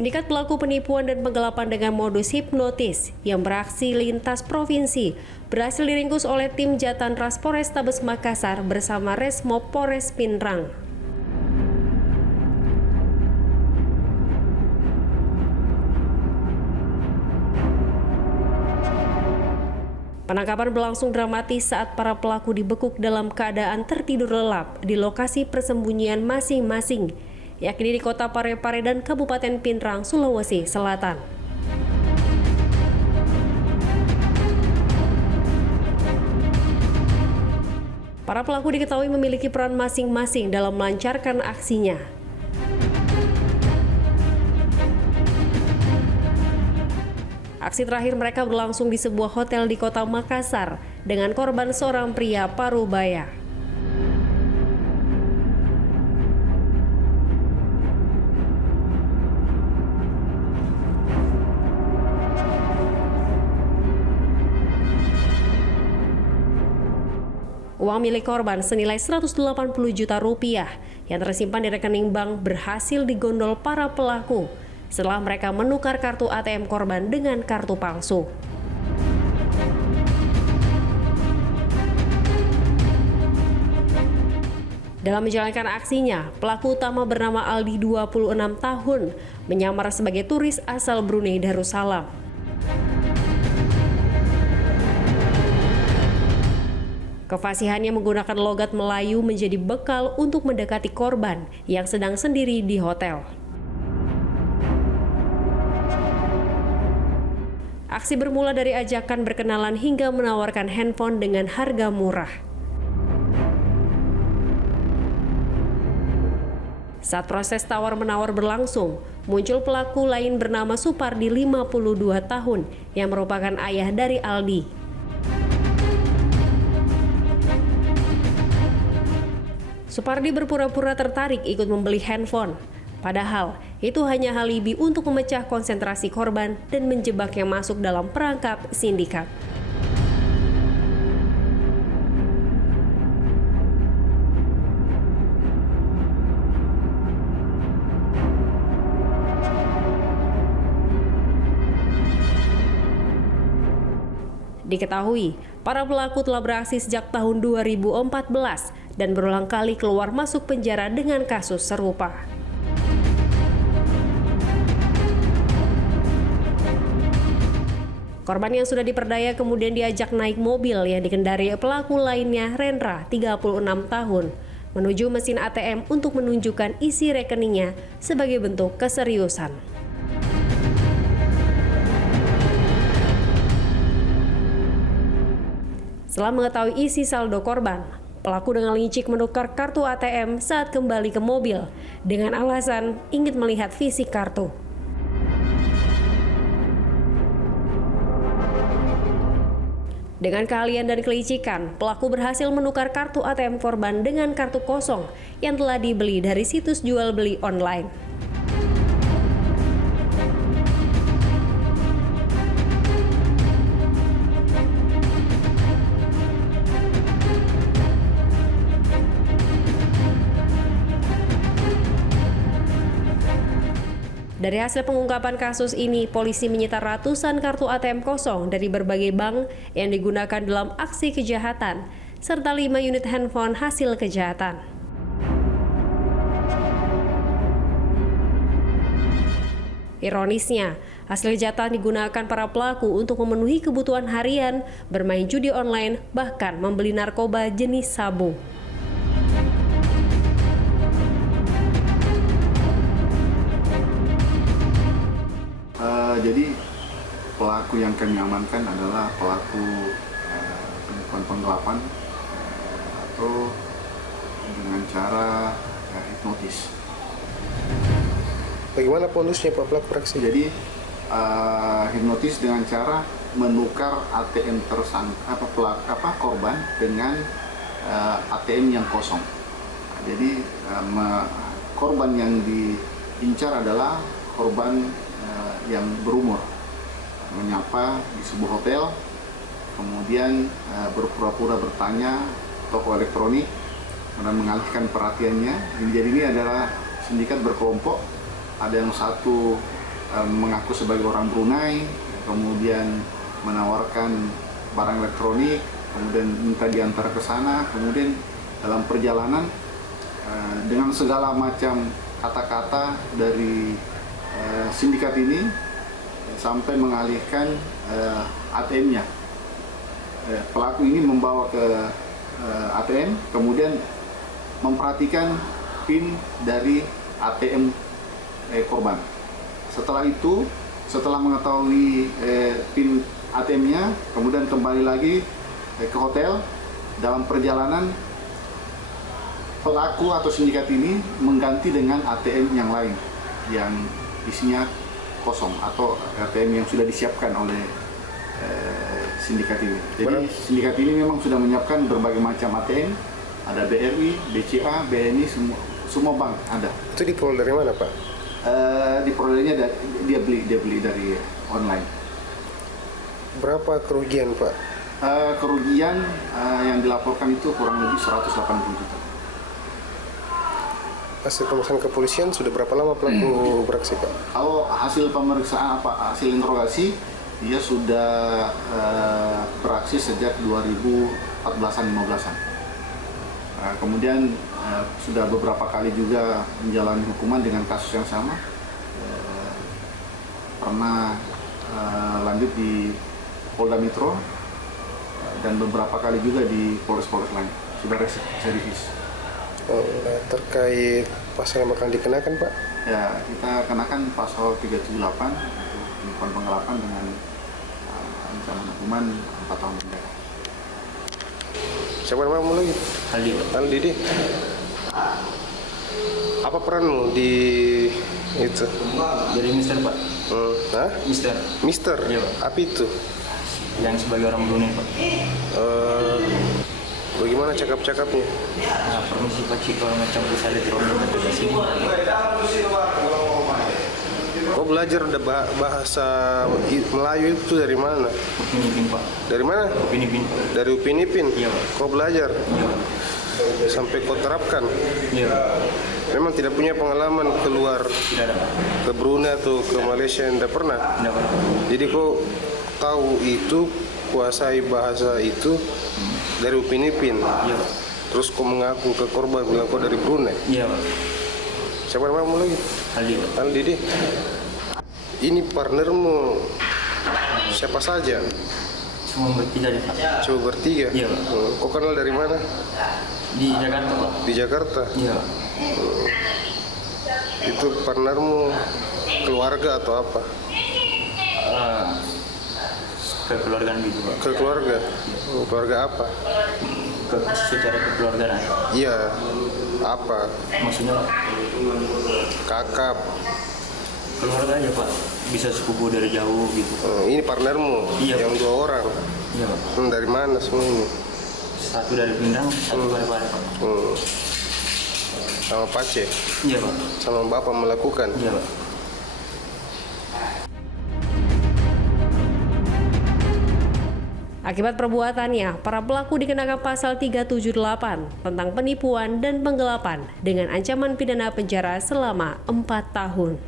Sindikat pelaku penipuan dan penggelapan dengan modus hipnotis yang beraksi lintas provinsi berhasil diringkus oleh tim Jatanras Polrestabes Makassar bersama Resmob Polres Pindrang. Penangkapan berlangsung dramatis saat para pelaku dibekuk dalam keadaan tertidur lelap di lokasi persembunyian masing-masing, yakni di Kota Parepare dan Kabupaten Pindrang, Sulawesi Selatan. Para pelaku diketahui memiliki peran masing-masing dalam melancarkan aksinya. Aksi terakhir mereka berlangsung di sebuah hotel di Kota Makassar dengan korban seorang pria parubaya. Uang milik korban senilai 180 juta rupiah yang tersimpan di rekening bank berhasil digondol para pelaku setelah mereka menukar kartu ATM korban dengan kartu palsu. Dalam menjalankan aksinya, pelaku utama bernama Aldi 26 tahun menyamar sebagai turis asal Brunei Darussalam. Kefasihannya menggunakan logat Melayu menjadi bekal untuk mendekati korban yang sedang sendiri di hotel. Aksi bermula dari ajakan berkenalan hingga menawarkan handphone dengan harga murah. Saat proses tawar-menawar berlangsung, muncul pelaku lain bernama Supardi 52 tahun yang merupakan ayah dari Aldi. Supardi berpura-pura tertarik ikut membeli handphone. Padahal, itu hanya alibi untuk memecah konsentrasi korban dan menjebaknya masuk dalam perangkap sindikat. Diketahui, para pelaku telah beraksi sejak tahun 2014 dan berulang kali keluar masuk penjara dengan kasus serupa. Korban yang sudah diperdaya kemudian diajak naik mobil yang dikendari pelaku lainnya, Rendra, 36 tahun, menuju mesin ATM untuk menunjukkan isi rekeningnya sebagai bentuk keseriusan. Setelah mengetahui isi saldo korban, pelaku dengan licik menukar kartu ATM saat kembali ke mobil dengan alasan ingin melihat fisik kartu. Dengan keahlian dan kelicikan, pelaku berhasil menukar kartu ATM korban dengan kartu kosong yang telah dibeli dari situs jual beli online. Dari hasil pengungkapan kasus ini, polisi menyita ratusan kartu ATM kosong dari berbagai bank yang digunakan dalam aksi kejahatan, serta 5 unit handphone hasil kejahatan. Ironisnya, hasil kejahatan digunakan para pelaku untuk memenuhi kebutuhan harian, bermain judi online, bahkan membeli narkoba jenis sabu. Jadi pelaku yang kami amankan adalah pelaku penipuan penggelapan atau dengan cara hipnotis. Bagaimana modusnya Pak pelaku aksi? Jadi hipnotis dengan cara menukar ATM korban dengan ATM yang kosong. Jadi korban yang diincar adalah korban yang berumur, menyapa di sebuah hotel, kemudian berpura-pura bertanya toko elektronik dan mengalihkan perhatiannya. Jadi ini adalah sindikat berkelompok, ada yang satu mengaku sebagai orang Brunei, kemudian menawarkan barang elektronik, kemudian minta diantar ke sana, kemudian dalam perjalanan dengan segala macam kata-kata dari sindikat ini sampai mengalihkan ATM-nya. Pelaku ini membawa ke ATM, kemudian memperhatikan PIN dari ATM korban. Setelah itu, setelah mengetahui PIN ATM-nya, kemudian kembali lagi ke hotel. Dalam perjalanan, pelaku atau sindikat ini mengganti dengan ATM yang lain yang isinya kosong atau ATM yang sudah disiapkan oleh sindikat ini. Jadi sindikat ini memang sudah menyiapkan berbagai macam ATM, ada BRI, BCA, BNI, semua bank ada. Itu diperoleh dari mana, Pak? Diperolehnya dia beli dari online. Berapa kerugian, Pak? Kerugian yang dilaporkan itu kurang lebih 180 juta. Hasil pemeriksaan kepolisian sudah berapa lama pelaku beraksi, Pak? Kalau hasil pemeriksaan hasil interogasi, dia sudah beraksi sejak 2014-an 15-an. Kemudian sudah beberapa kali juga menjalani hukuman dengan kasus yang sama. Pernah lanjut di Polda Metro dan beberapa kali juga di Polres-Polres lain. Sudah residivis. Terkait pasal yang bakal dikenakan, Pak? Ya, kita kenakan pasal 378 untuk penipuan penggelapan dengan ancaman hukuman 4 tahun penjara. Siapa namamu lagi? Aldi. Apa peranmu di itu? Jadi Mister, Pak. Hah? Mister? Iya, Pak. Apa itu? Yang sebagai orang Brunei, Pak. Bagaimana cakap-cakapnya? Nah, permisi Pak Cik, kalau macam bisa lihat orang di sini. Kau belajar bahasa Melayu itu dari mana? Upin Ipin, Pak. Dari mana? Upin Ipin. Dari Upin Ipin? Iya, Pak. Kau belajar? Iya, Pak. Sampai kau terapkan? Iya, Pak. Memang tidak punya pengalaman keluar Tidak ada, Pak. ke Brunei atau ke Malaysia? Tidak pernah? Tidak, Pak. Jadi kau tahu itu, kuasai bahasa itu dari Upin Ipin? Iya, Pak. Terus kau mengaku ke korban bilang kau dari Brunei? Iya, Pak. Siapa namamu lagi? Aldi, Pak. Aldi. Ini partnermu siapa saja? Cuma bertiga deh, Pak. Coba bertiga? Iya, Pak. Kau kenal dari mana? Di Jakarta, Pak. Di Jakarta? Iya, Pak. Itu partnermu keluarga atau apa? Kekeluargaan gitu, Pak. Ke keluarga? Keluarga apa? Secara kekeluargaan. Iya, apa? Maksudnya, Pak, Kakak? keluarga aja, Pak. Bisa sepupu dari jauh gitu. Ini partnermu? Iya, yang Pak. 2 orang? Iya, Pak. Dari mana semua ini? Satu dari Pindrang, satu dari Parepare, Pak. Sama Pace? Iya, Pak. Sama Bapak melakukan? Iya, Pak. Akibat perbuatannya, para pelaku dikenakan pasal 378 tentang penipuan dan penggelapan dengan ancaman pidana penjara selama 4 tahun.